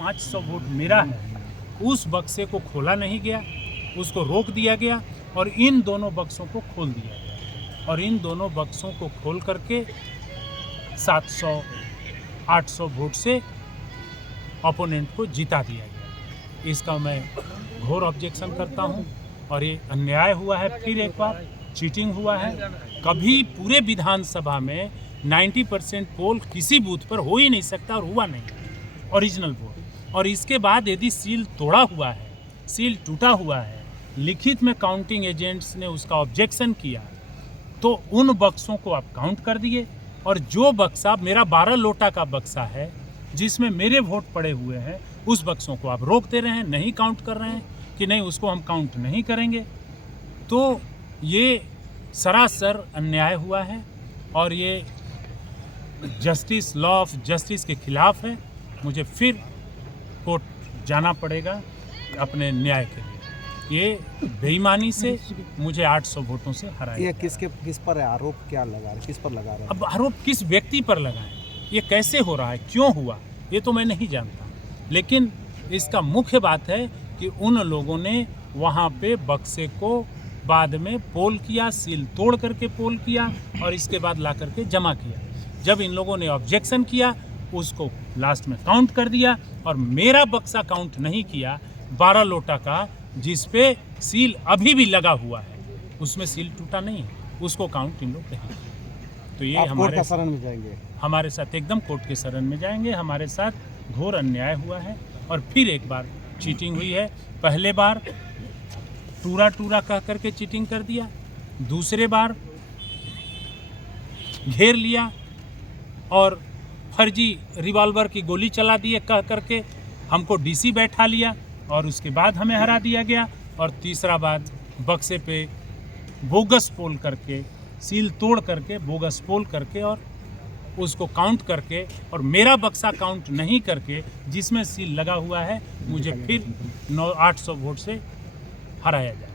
500 vote मेरा है, उस बक्से को खोला नहीं गया, उसको रोक दिया गया और इन दोनों बक्सों को खोल दिया गया और इन दोनों बक्सों को खोल करके 700-800 वोट से ओपोनेंट को जिता दिया गया। इसका मैं घोर ऑब्जेक्शन करता हूं और ये अन्याय हुआ है, फिर एक बार चीटिंग हुआ है। कभी पूरे विधानसभा में 90% पोल किसी बूथ पर हो ही नहीं सकता और हुआ नहीं ओरिजिनल वोट। और इसके बाद यदि सील तोड़ा हुआ है, सील टूटा हुआ है, लिखित में काउंटिंग एजेंट्स ने उसका ऑब्जेक्शन किया, तो उन बक्सों को आप काउंट कर दिए और जो बक्सा मेरा 12 लोटा का बक्सा है जिसमें मेरे वोट पड़े हुए हैं, उस बक्सों को आप रोक दे रहे हैं, नहीं काउंट कर रहे हैं कि नहीं उसको हम काउंट नहीं करेंगे। तो ये सरासर अन्याय हुआ है और ये जस्टिस, लॉ ऑफ जस्टिस के खिलाफ है। मुझे फिर कोर्ट जाना पड़ेगा अपने न्याय के लिए। ये बेईमानी से मुझे 800 वोटों से हराया। ये किस पर आरोप क्या लगा रहे, किस पर लगा रहे हैं? अब आरोप किस व्यक्ति पर लगाएं, ये कैसे हो रहा है, क्यों हुआ, ये तो मैं नहीं जानता। लेकिन इसका मुख्य बात है कि उन लोगों ने वहाँ पे बक्से को बाद में पोल किया, सील तोड़ करके पोल किया और इसके बाद ला करके जमा किया। जब इन लोगों ने ऑब्जेक्शन किया, उसको लास्ट में काउंट कर दिया और मेरा बक्सा काउंट नहीं किया 12 लोटा का, जिस पे सील अभी भी लगा हुआ है, उसमें सील टूटा नहीं है, उसको काउंट इन लोग नहीं। तो ये हमारे शरण में जाएंगे, हमारे साथ एकदम कोर्ट के शरण में जाएंगे। हमारे साथ घोर अन्याय हुआ है और फिर एक बार चीटिंग हुई है। पहले बार टूरा कह करके चीटिंग कर दिया, दूसरे बार घेर लिया और फर्जी रिवॉल्वर की गोली चला दिए कह करके हमको डीसी बैठा लिया और उसके बाद हमें हरा दिया गया। और तीसरा बार बक्से पे बोगस पोल करके, सील तोड़ करके, बोगस पोल करके और उसको काउंट करके और मेरा बक्सा काउंट नहीं करके जिसमें सील लगा हुआ है, मुझे फिर 800 वोट से हराया जाए।